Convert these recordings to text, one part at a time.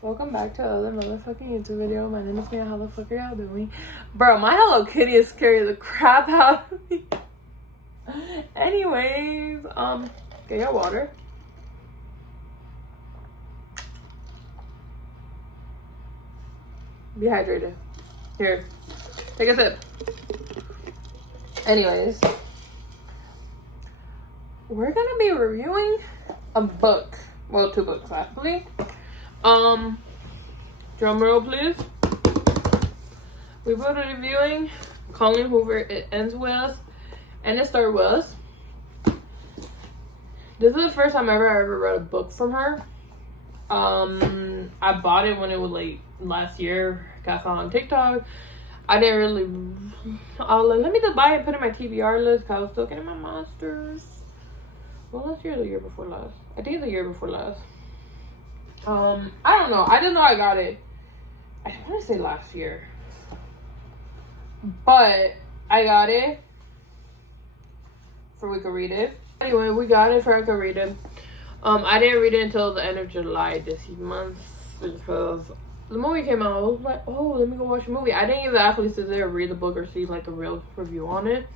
Welcome back to another motherfucking YouTube video. My name is Mia. How the fuck are y'all doing? Bro, my Hello Kitty is scaring the crap out of me. Anyways, get your water. Be hydrated. Here, take a sip. Anyways, we're gonna be reviewing a book. Well, two books actually. Drum roll please. We will be reviewing Colleen Hoover, It Ends With Us, and It Started With Us. This is the first time I ever read a book from her. I bought it when it was like last year. Got found on TikTok. I didn't really. I was like, let me just buy it, put it in my TBR list because I was still getting my masters. Well, last year or the year before last? I think the year before last. I don't know. I just know I got it. I want to say last year. But I got it for we could read it. Anyway, we got it for I could read it. I didn't read it until the end of July this month because the movie came out. I was like, oh, let me go watch the movie. I didn't even actually sit there and read the book or see like a real review on it.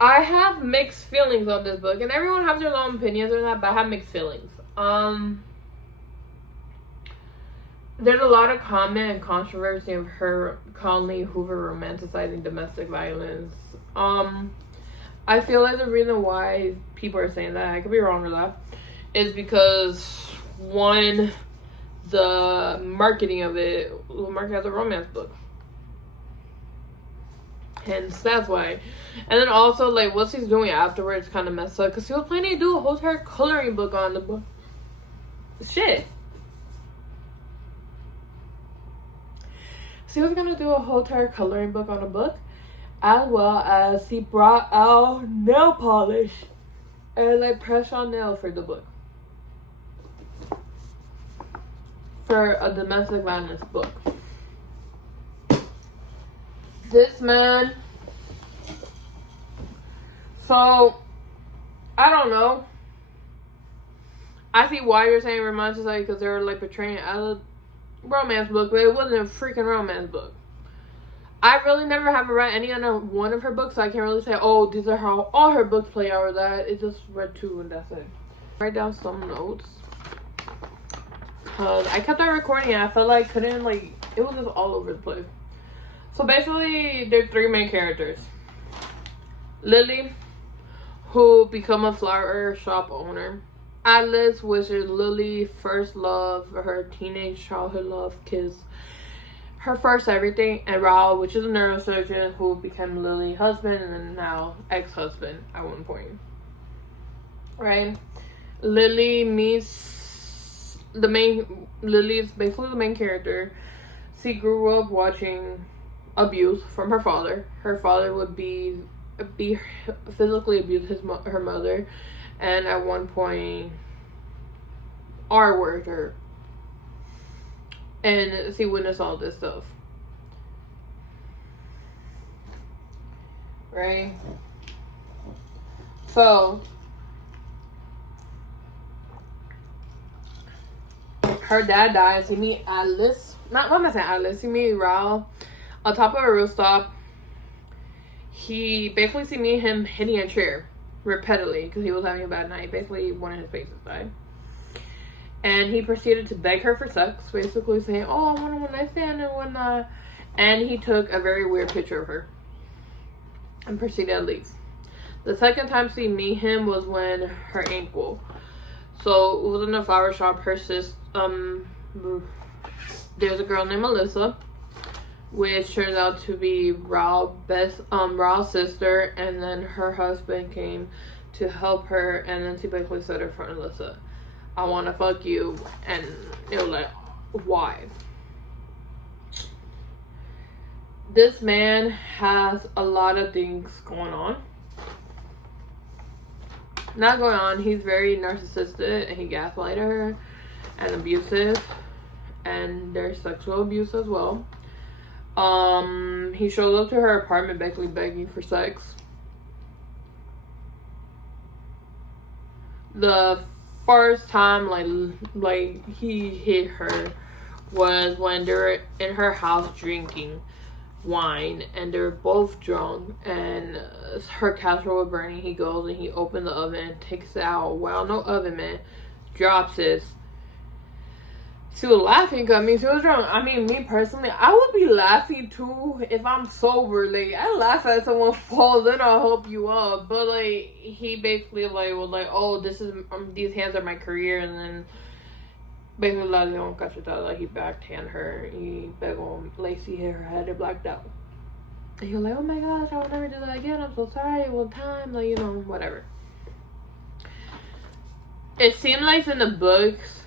I have mixed feelings on this book, and everyone has their own opinions on that, but I have mixed feelings. There's a lot of comment and controversy of her Colleen Hoover romanticizing domestic violence. I feel like the reason why people are saying that, I could be wrong with that, is because one, the marketing of it will market as a romance book. Hence, that's why. And then also, like, what she's doing afterwards kind of messed up. Because she was planning to do a whole entire coloring book on the book. Shit. She was going to do a whole entire coloring book on a book. As well as she brought out nail polish. And, like, press-on nail for the book. For a domestic violence book. This man, so I don't know. I see why you're saying romanticize because they're like portraying it as a romance book, but it wasn't a freaking romance book. I really never have read any other one of her books, so I can't really say, oh, these are how all her books play out or that. It just read two and that's it. Write down some notes. Cause I kept on recording and I felt like I couldn't, like, it was just all over the place. So basically, there are three main characters. Lily, who become a flower shop owner. Atlas, which is Lily's first love, her teenage childhood love, kiss. Her first everything. And Raul, which is a neurosurgeon who became Lily's husband and then now ex-husband at one point. Right? Lily meets Lily is basically the main character. She grew up watching abuse from her father. Her father would be physically abuse her mother, and at one point R-word her, and she witnessed all this stuff, right? So her dad dies. You meet Atlas. What am I saying? Atlas. You meet Raul on top of a rooftop. He basically see me and him hitting a chair repeatedly because he was having a bad night. Basically, one of his faces died. And he proceeded to beg her for sex, basically saying, oh, I want a one-night stand and whatnot. And he took a very weird picture of her and proceeded to leave. The second time she meet him was when her ankle. So it was in a flower shop. Her sis, there's a girl named Melissa, which turns out to be Raul's sister, and then her husband came to help her, and then she basically said in front of Melissa, I want to fuck you, and it was like, why? This man has a lot of things going on. Not going on, he's very narcissistic, and he gaslighted her, and abusive, and there's sexual abuse as well. He shows up to her apartment basically begging for sex. The first time like he hit her was when they're in her house drinking wine, and they're both drunk, and her casserole was burning. He goes and he opens the oven, takes it out. Well, no oven man, drops it. She was laughing because, I mean, she was drunk. I mean, me personally, I would be laughing too if I'm sober. Like, I laugh at someone fall, then I'll help you up. But, like, he basically, like, was like, oh, this is, these hands are my career. And then, basically, like, he backhand her. He beg on Lacey, hit her head, it blacked out. And he was like, oh my gosh, I will never do that again. I'm so sorry. One time, like, you know, whatever. It seemed like in the books,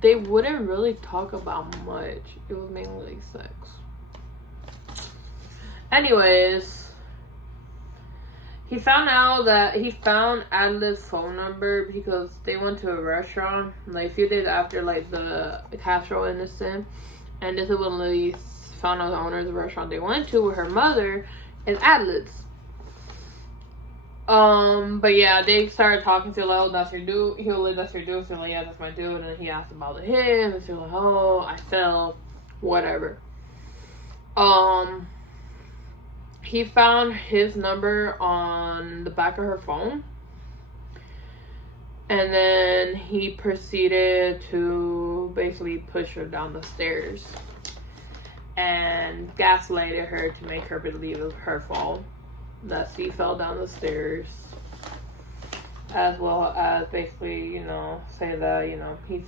they wouldn't really talk about much. It was mainly like sex. Anyways, he found Adler's phone number because they went to a restaurant like a few days after like the casserole incident, and this is when Lily found out the owner of the restaurant they went to with her mother and Adler's. But yeah, they started talking to like, oh, that's your dude. He was like, that's your dude. So like, yeah, that's my dude. And then he asked about him, and she was like, oh, I fell, whatever. He found his number on the back of her phone, and then he proceeded to basically push her down the stairs and gaslighted her to make her believe it was her fault that she fell down the stairs, as well as basically, you know, say that, you know, he's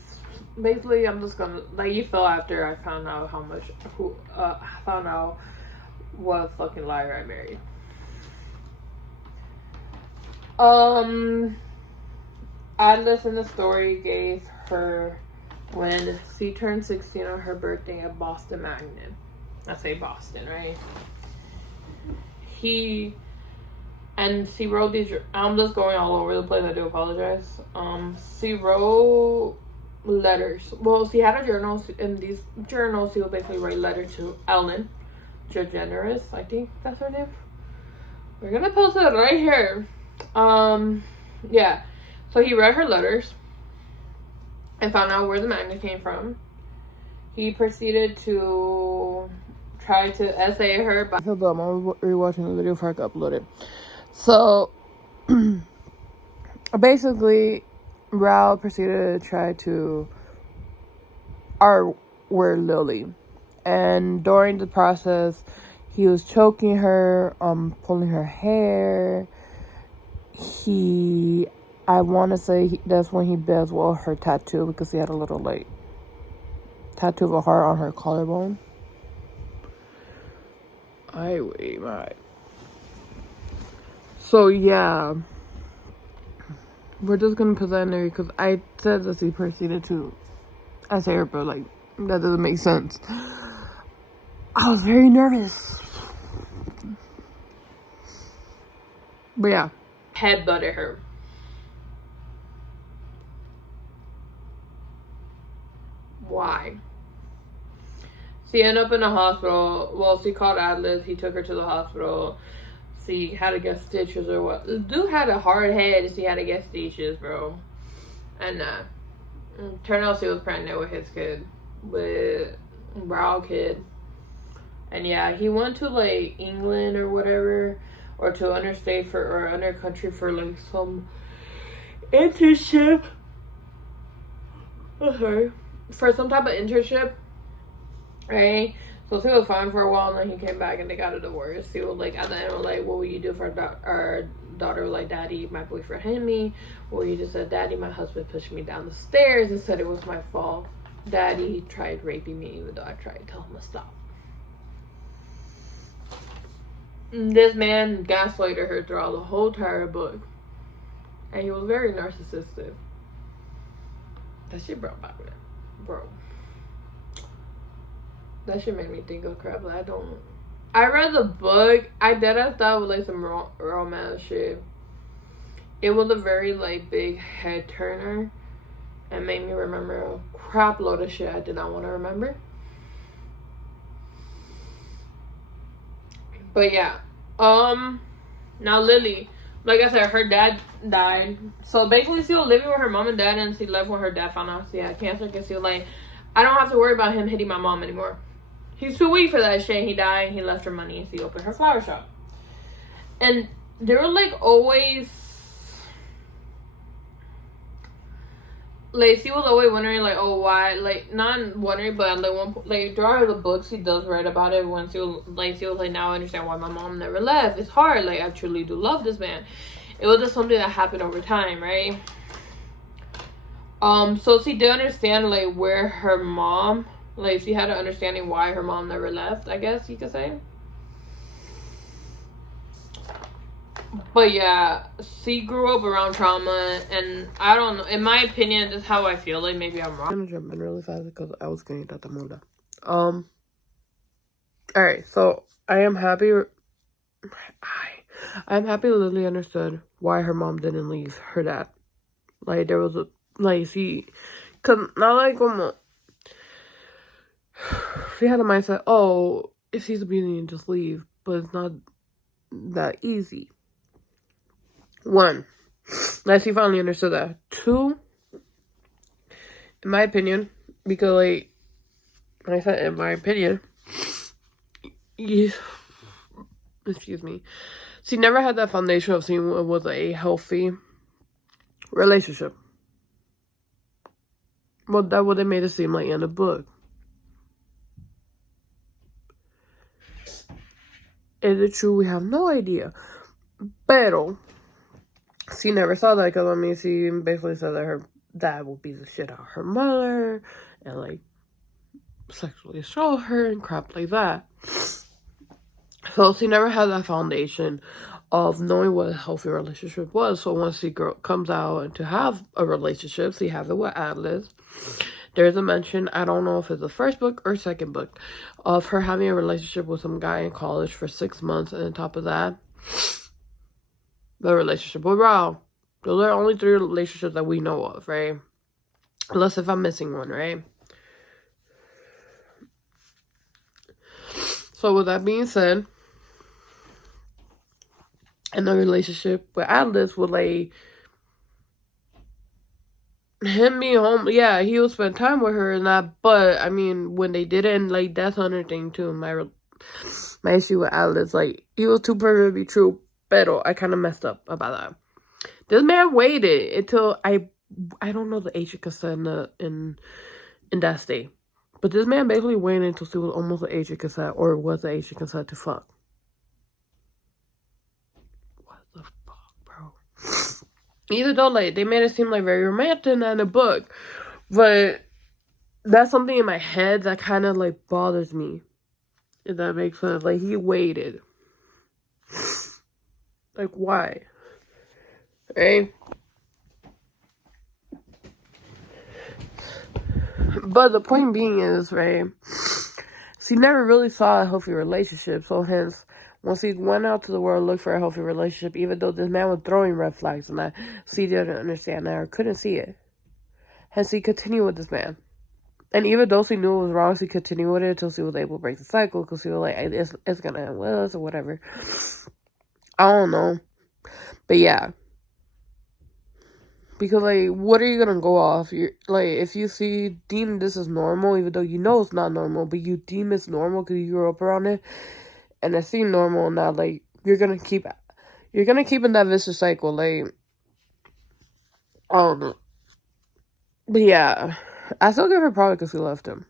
basically, I'm just gonna, like, you fell after I found out found out what fucking liar I married. Atlas in the story gave her, when she turned 16 on her birthday, at Boston Magnet. I say Boston, right? She wrote these, I'm just going all over the place, I do apologize. She wrote letters. Well, she had a journal. In these journals, she would basically write letters to Ellen DeGeneres, I think that's her name. We're gonna post it right here. Yeah. So he read her letters and found out where the magnet came from. He proceeded to try to essay her. I feel dumb. I was rewatching the video before I could upload it. So, basically, Raul proceeded to try to word Lily. And during the process, he was choking her, pulling her hair. I want to say that's when he bezeled her tattoo, because he had a little, like, tattoo of a heart on her collarbone. So, yeah. We're just going to put that in there because I said that he proceeded to essay her, but, like, that doesn't make sense. I was very nervous. But, yeah. Headbutted her. Why? She ended up in the hospital. Well, she called Atlas. He took her to the hospital. She had to get stitches or what. The dude had a hard head. She had to get stitches, bro. And turned out she was pregnant with his kid. With Raul kid. And yeah, he went to like England or whatever. Or to another country for like some internship. Okay. For some type of internship. Right? So she was fine for a while, and then he came back and they got a divorce. He was like, at the end, was like, what will you do for our daughter? Was like, Daddy, my boyfriend hit me. Well, you just said, Daddy, my husband pushed me down the stairs and said it was my fault. Daddy tried raping me, even though I tried to tell him to stop. This man gaslighted her throughout the whole entire book. And he was very narcissistic. That shit brought back that. Bro. That shit made me think of crap. Like, I read the book. I thought it was like some romance shit. It was a very like big head turner. And made me remember a crap load of shit I did not want to remember. But yeah. Now Lily, like I said, her dad died. So basically, she was living with her mom and dad, and she left when her dad found out she had cancer. Because she was like, I don't have to worry about him hitting my mom anymore. He's too weak for that shit. He died, and he left her money, and she opened her flower shop. And they were like always, like she was always wondering, like, oh, why, like, not wondering, but like one, like throughout the books, she does write about it. When she was like, now I understand why my mom never left. It's hard. Like, I truly do love this man. It was just something that happened over time, right? So she did understand, like, where her mom, like, she had an understanding why her mom never left, I guess you could say. But yeah, she grew up around trauma, and I don't know. In my opinion, this is how I feel. Like, maybe I'm wrong. I'm gonna jump in really fast because I was getting that muda. Alright, so I am happy. I'm happy Lily understood why her mom didn't leave her dad. Like, there was a, like, cause not like, she had a mindset, oh, if she's obedient, just leave. But it's not that easy. One, that she finally understood that. Two, in my opinion, because, like I said, in my opinion, excuse me, she never had that foundation of seeing what was a healthy relationship. Well, that's what they made it seem like in the book. Is it true? We have no idea. Pero she never saw that because, I mean, she basically said that her dad would beat the shit out of her mother and, like, sexually assault her and crap like that. So she never had that foundation of knowing what a healthy relationship was. So once she comes out and to have a relationship, she has it with Atlas. There's a mention, I don't know if it's the first book or second book, of her having a relationship with some guy in college for 6 months. And on top of that, the relationship with Raul. Those are only 3 relationships that we know of, right? Unless if I'm missing one, right? So with that being said, and the relationship with Atlas was like, him being home, yeah, he would spend time with her and that, but, I mean, when they didn't, like, that's another thing, too, my issue with Atlas, like, he was too perfect to be true, pero I kind of messed up about that. This man waited until, I don't know the age of consent in that state, but this man basically waited until she was almost the age of consent, or was the age of consent to fuck. What the fuck, bro? Even though, like, they made it seem like very romantic in the book, but that's something in my head that kind of, like, bothers me, if that makes sense. Like, he waited. Like, why? Right? But the point being is, right, she never really saw a healthy relationship, so hence, once he went out to the world, looked for a healthy relationship, even though this man was throwing red flags and that, she didn't understand that or couldn't see it. Hence, she continued with this man. And even though she knew it was wrong, she continued with it until she was able to break the cycle, because she was like, it's going to end with us or whatever. I don't know. But yeah. Because, like, what are you going to go off? You're, like, if you deem this as normal, even though you know it's not normal, but you deem it's normal because you grew up around it, and it seems normal now, like, you're gonna keep in that vicious cycle, like, I don't know. But yeah, I still give her probably because she left him.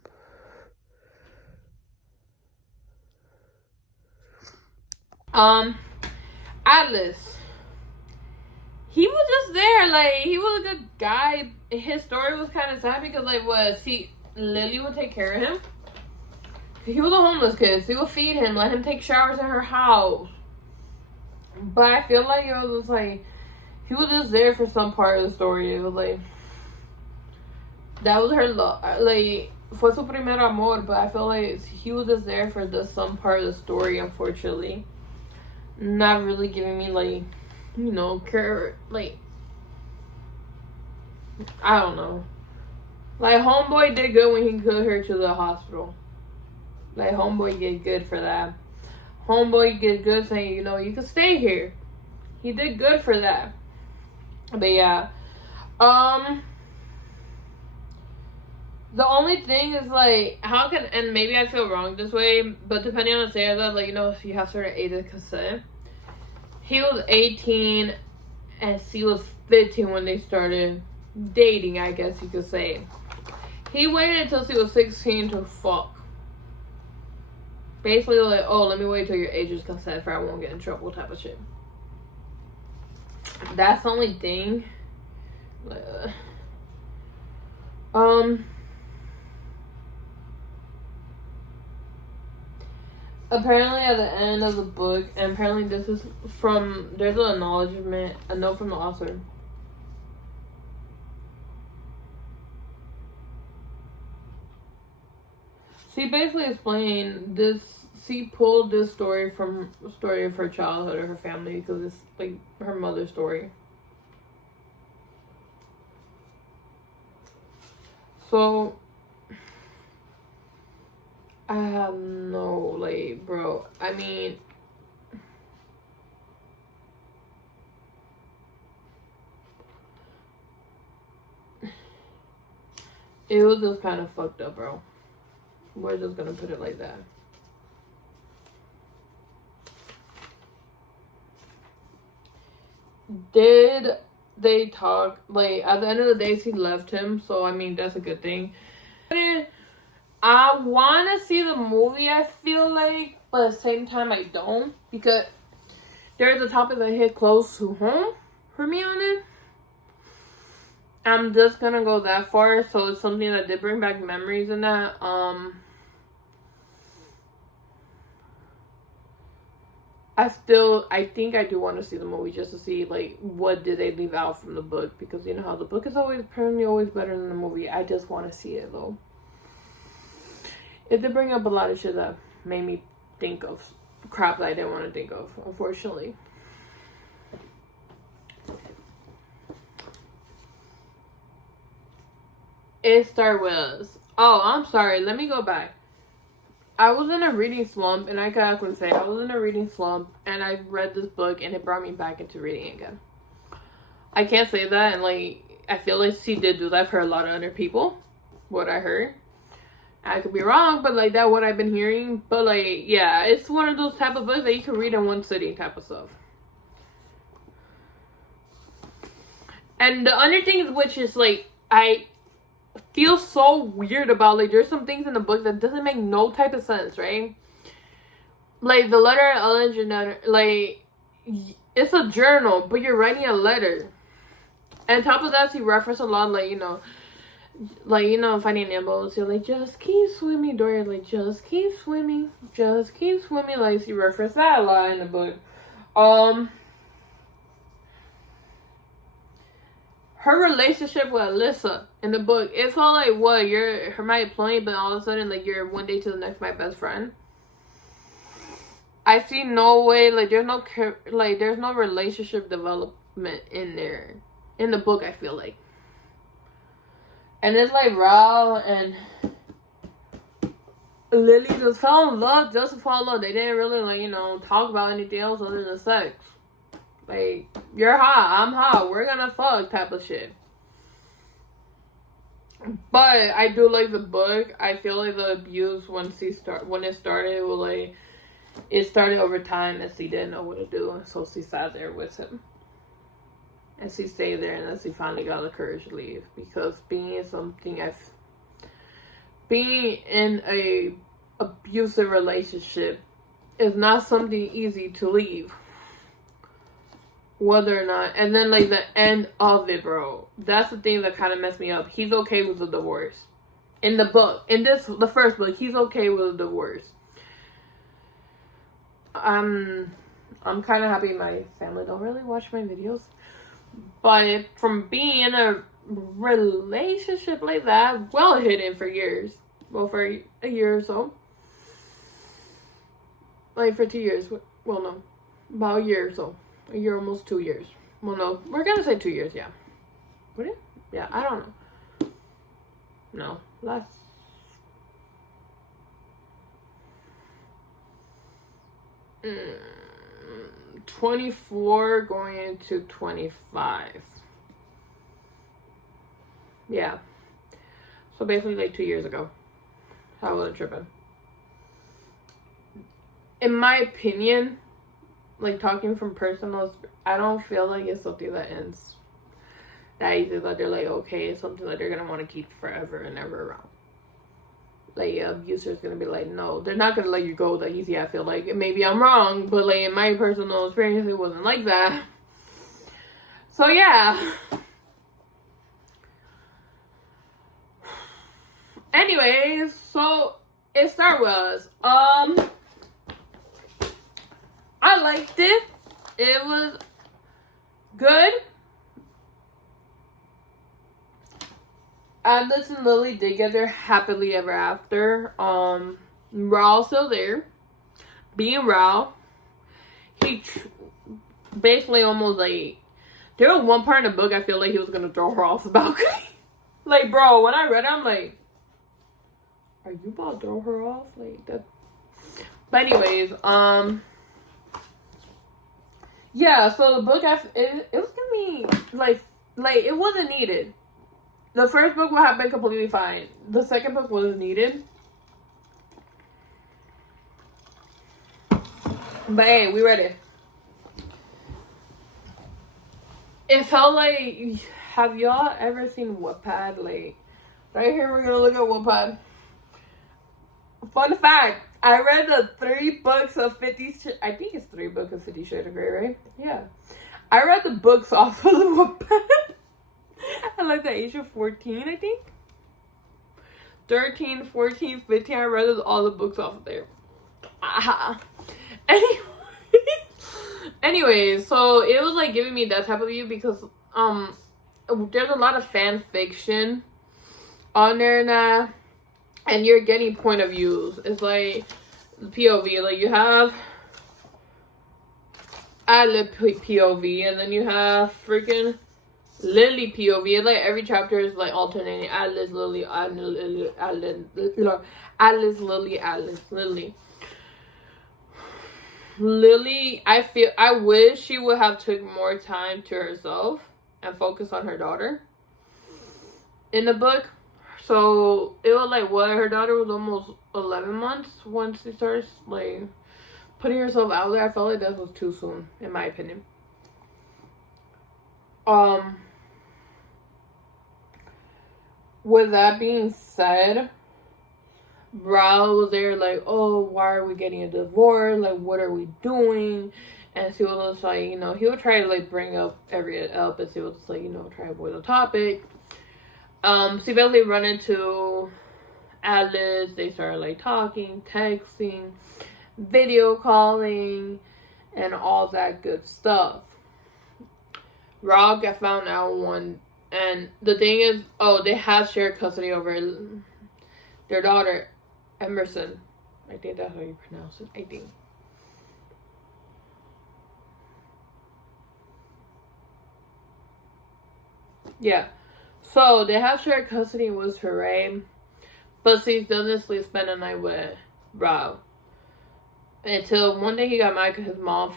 Atlas, he was just there, like, he was a good guy. His story was kind of sad because, like, Lily would take care of him. He was a homeless kid. She would feed him, let him take showers at her house. But I feel like it was just like, he was just there for some part of the story. It was like, that was her love. Like, fue su primer amor, but I feel like he was just there for just some part of the story, unfortunately. Not really giving me, like, you know, care, like, I don't know. Like, homeboy did good when he took her to the hospital. Like, homeboy get good for that. Homeboy get good saying, you know, you can stay here. he did good for that. But yeah, the only thing is like, how can, and maybe I feel wrong this way, but depending on the state that, like, you know, if you have certain age of consent, he was 18 and she was 15 when they started dating, I guess you could say. He waited until she was 16 to fuck. Basically, like, oh, let me wait till your age is consent for I won't get in trouble type of shit. That's the only thing. Apparently at the end of the book, and apparently this is from, there's an acknowledgement, a note from the author. She basically explained this, she pulled this story from a story of her childhood or her family, because it's like her mother's story. So I have no, like, bro, I mean, it was just kind of fucked up, bro. We're just gonna put it like that. Did they talk, like, at the end of the day, she left him, so I mean, that's a good thing. I want to see the movie, I feel like, but at the same time, I don't, because there's a topic that hit close to home for me on it. I'm just gonna go that far, so it's something that did bring back memories in that. I think I do want to see the movie just to see, like, what did they leave out from the book, because you know how the book is apparently always better than the movie. I just want to see it, though. It did bring up a lot of shit that made me think of crap that I didn't want to think of, unfortunately. It started with, oh, I'm sorry, let me go back. I was in a reading slump, and I can say I was in a reading slump, and I read this book, and it brought me back into reading again. I can't say that, and like, I feel like she did do that for a lot of other people, what I heard. I could be wrong, but like, that's what I've been hearing. But like, yeah, it's one of those type of books that you can read in one sitting type of stuff. And the other thing, which is like, I feel so weird about, like, there's some things in the book that doesn't make no type of sense, right? Like, the letter Ellen Jeanette, like, it's a journal, but you're writing a letter. And on top of that, she referenced a lot, like, you know, Finding Nemo, you're like, just keep swimming, Dory, like, just keep swimming, like, she referenced that a lot in the book. Her relationship with Alyssa in the book, it felt like, what, you're my employee, but all of a sudden, like, you're one day to the next my best friend. I see no way, like, there's no relationship development in there, in the book, I feel like. And it's like Ral and Lily just fell in love just to fall in love. They didn't really, like, you know, talk about anything else other than sex. Like, you're hot, I'm hot, we're gonna fuck type of shit. But I do like the book. I feel like the abuse when it started, it was like, it started over time and she didn't know what to do. So she sat there with him. And she stayed there, and then she finally got the courage to leave. Because being in a abusive relationship is not something easy to leave. Whether or not, and then like the end of it, bro. That's the thing that kind of messed me up. He's okay with the divorce. In the book, the first book, he's okay with the divorce. I'm kind of happy my family don't really watch my videos. But from being in a relationship like that, well hidden for years. Well, for a year or so. Like for 2 years. Well, no. About a year or so. A year, almost 2 years. Well, no. We're gonna say 2 years, yeah. Would it? Yeah, I don't know. No. Last. 24 going into 25. Yeah. So basically like 2 years ago. I wasn't tripping. In my opinion, like talking from personal, I don't feel like it's something that ends that easy, that they're like, okay, it's something that they're gonna want to keep forever and ever around. Like, abuser's gonna be like, no, they're not gonna let you go that easy. I feel like maybe I'm wrong, but like in my personal experience, it wasn't like that. So yeah. Anyways, so it Star Wars. I liked it. It was good. Atlas and Lily did get their happily ever after. Raul's still there. Being Raul, he basically almost like, there was one part in the book I feel like he was gonna throw her off the balcony. Like, bro, when I read it, I'm like, are you about to throw her off? Like that. But anyways, yeah. So the book, it was gonna be like it wasn't needed. The first book would have been completely fine. The second book wasn't needed. But hey, we read it. It felt like, have y'all ever seen Wattpad? Like, right here we're gonna look at Wattpad. Fun fact, I read the 3 books of 50, I think it's 3 books of 50 Shades of Grey, right? Yeah. I read the books off of the Wattpad. At like the age of 14, I think. 13, 14, 15, I read all the books off of there. Anyways, so it was like giving me that type of view because there's a lot of fan fiction on there now, and you're getting point of views. It's like POV, like you have ad-lib POV, and then you have freaking Lily POV. Like every chapter is like alternating Atlas, Lily, Atlas, Lily. Lily, I wish she would have took more time to herself and focus on her daughter in the book. So it was like, what, her daughter was almost 11 months once she starts like putting herself out there. I felt like that was too soon, in my opinion. With that being said, Raul was there like, oh, why are we getting a divorce? Like, what are we doing? And she was just like, you know, he would try to like bring up every but she was just like, you know, try to avoid the topic. She basically run into Atlas. They started like talking, texting, video calling, and all that good stuff. Raul got found out one, and the thing is, oh, they have shared custody over their daughter, Emerson. I think that's how you pronounce it. I think. Yeah. So they have shared custody with Hooray, but she doesn't spend the night with Raul. Until one day he got mad because his mom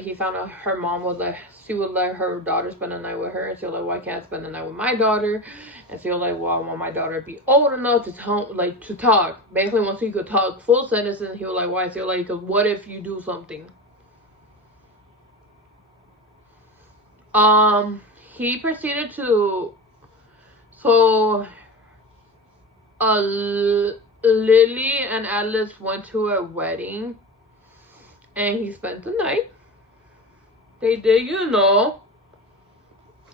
he found out her mom was like, she would let her daughter spend the night with her, and she was like, why can't I spend the night with my daughter? And she was like, well, I want my daughter to be old enough to talk. Basically, once he could talk full sentences, he was like, why? She was like, because what if you do something? He proceeded to, so, Lily and Atlas went to a wedding, and he spent the night. They did, you know,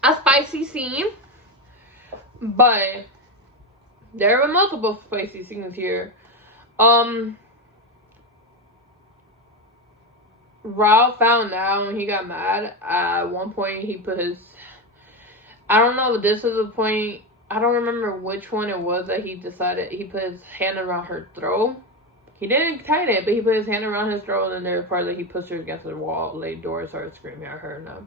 a spicy scene. But there were multiple spicy scenes here. Raul found out when he got mad. At one point, he put his, I don't know if this is the point, I don't remember which one it was that he decided, he put his hand around her throat. He didn't tighten it, but he put his hand around his throat, and then there was part that he pushed her against the wall. Like, Dora started screaming at her. No.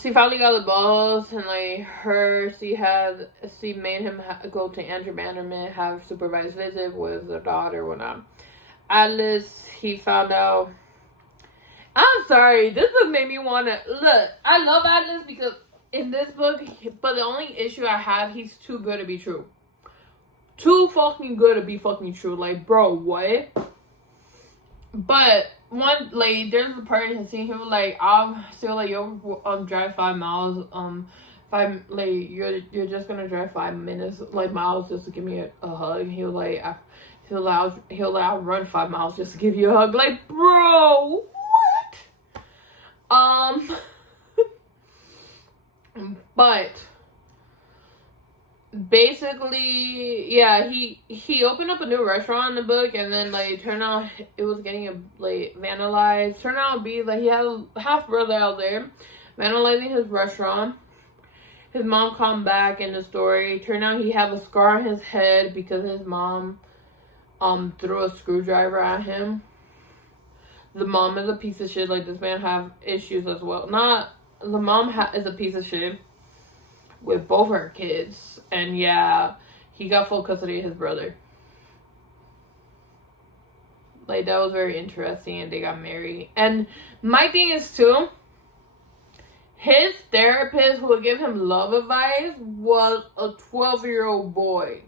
She finally got the balls, and like she made him go to Andrew Bannerman, have a supervised visit with the daughter, whatnot. Atlas, he found out. I'm sorry, this book made me want to look. I love Atlas because in this book, but the only issue I have, he's too good to be true. Too fucking good to be fucking true. Like, bro, what? But one, like, there's a part in his scene, he was like, I'm still like, yo, drive 5 miles, like, you're just gonna drive 5 minutes, like, miles just to give me a hug. He was like, I'll run 5 miles just to give you a hug. Like, bro, what? But basically, yeah, he opened up a new restaurant in the book, and then like turned out it was getting like vandalized. Turned out to be like he had a half brother out there vandalizing his restaurant. His mom come back in the story. Turned out he had a scar on his head because his mom threw a screwdriver at him. The mom is a piece of shit. Like, this man have issues as well. The mom is a piece of shit with both her kids. And yeah, he got full custody of his brother. Like, that was very interesting, and they got married. And my thing is, too, his therapist who would give him love advice was a 12-year-old boy.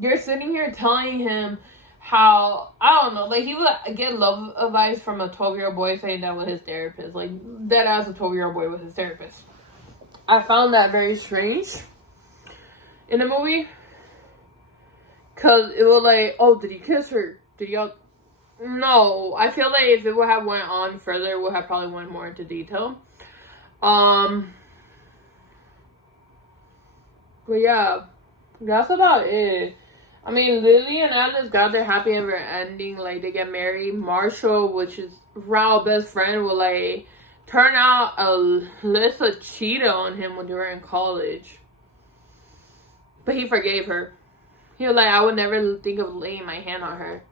You're sitting here telling him how, I don't know, like, he would get love advice from a 12-year-old boy saying that was his therapist. Like, that as a 12-year-old boy was his therapist. I found that very strange in the movie. Because it was like, oh, did he kiss her? Did y'all... No, I feel like if it would have went on further, it would have probably went more into detail. But yeah, that's about it. I mean, Lily and Atlas got their happy ever ending. Like, they get married. Marshall, which is Raul's best friend, will, like, turn out Alyssa cheated on him when they were in college. But he forgave her. He was like, I would never think of laying my hand on her.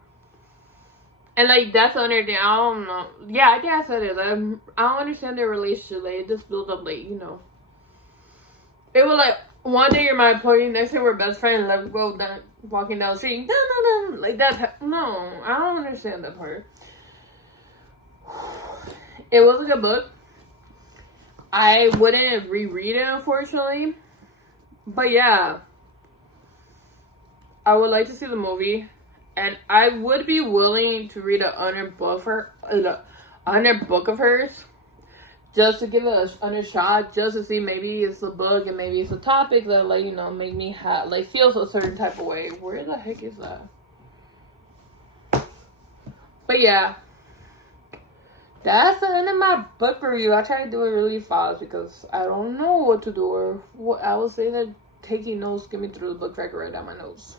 And, like, that's the other thing. I don't know. Yeah, I think I said it. Like, I don't understand their relationship. Like, it just built up, like, you know. It was like, one day you're my employee, next day we're best friends, let's go down, walking down the street. No. Like that. No, I don't understand that part. It was a good book. I wouldn't reread it, unfortunately. But yeah. I would like to see the movie. And I would be willing to read another book of hers. Just to give it a shot, just to see maybe it's a book and maybe it's a topic that, like, you know, make me feel a certain type of way. Where the heck is that? But yeah, that's the end of my book review. I try to do it really fast because I don't know what to do, or what I would say that taking notes, get me through the book so I can write down my notes.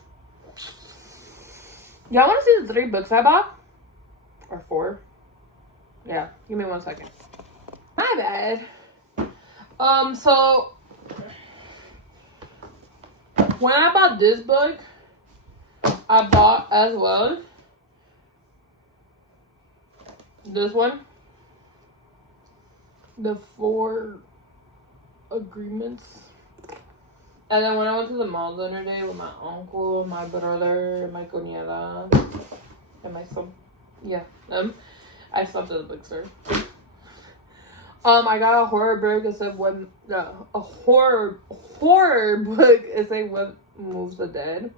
Y'all want to see the 3 books I bought? Or 4? Yeah, give me 1 second. My bad. So when I bought this book, I bought as well this one, The 4 Agreements. And then when I went to the mall the other day with my uncle, my brother, my cuñada, and my son, I stopped at the bookstore. I got a horror book. It said a horror book. It said What Moves the Dead.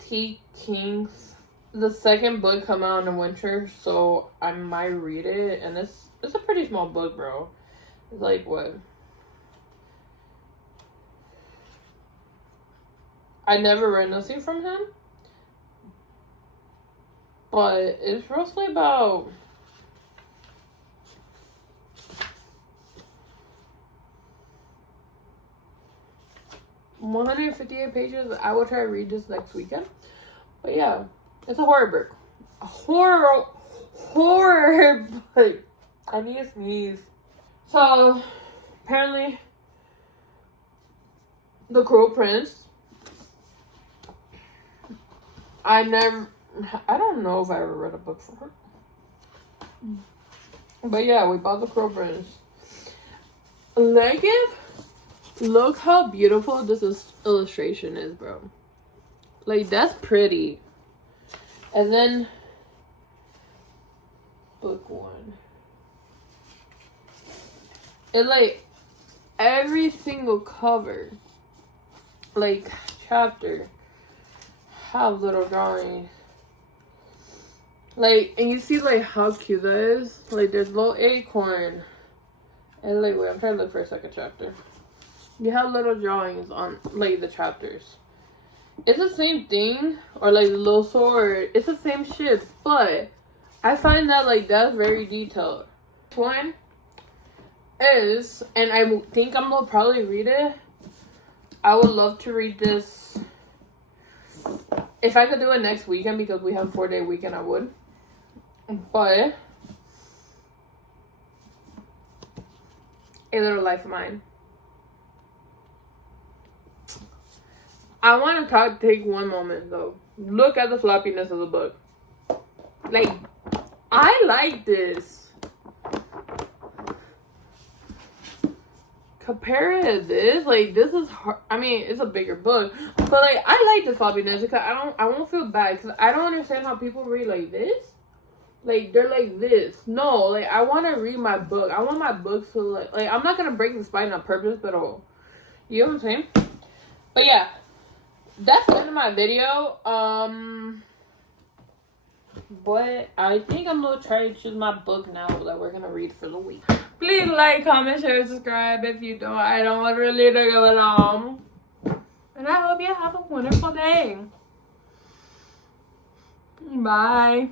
T. King's. The second book come out in the winter, so I might read it. And it's a pretty small book, bro. It's like what? I never read nothing from him, but it's roughly about 158 pages. I will try to read this next weekend. But yeah, it's a horror book. A horror book. I need to sneeze. So, apparently, The Cruel Prince. I don't know if I ever read a book from her. But yeah, we bought The Cruel Prince. Look how beautiful this illustration is, bro. Like, that's pretty. And then book 1. It like every single cover, like chapter, have little drawings. Like, and you see like how cute that is. Like, there's little acorn. And like, wait, I'm trying to look for a second chapter. You have little drawings on like the chapters. It's the same thing, or like the little sword. It's the same shit, but I find that like that's very detailed. One is, and I think I'm gonna probably read it. I would love to read this. If I could do it next weekend, because we have a 4-day weekend, I would. But A Little Life of Mine. I want to take one moment though. Look at the floppiness of the book. Like, I like this. Compare it to this. Like, this is hard. I mean, it's a bigger book, but like, I like the floppiness because I won't feel bad because I don't understand how people read like this. Like, they're like this. No, like, I want to read my book. I want my books to like I'm not gonna break the spine on purpose, but you know what I'm saying? But yeah. That's the end of my video. But I think I'm gonna try to choose my book now that we're gonna read for the week. Please like, comment, share, subscribe. If you don't, I don't want really to go along. And I hope you have a wonderful day. Bye.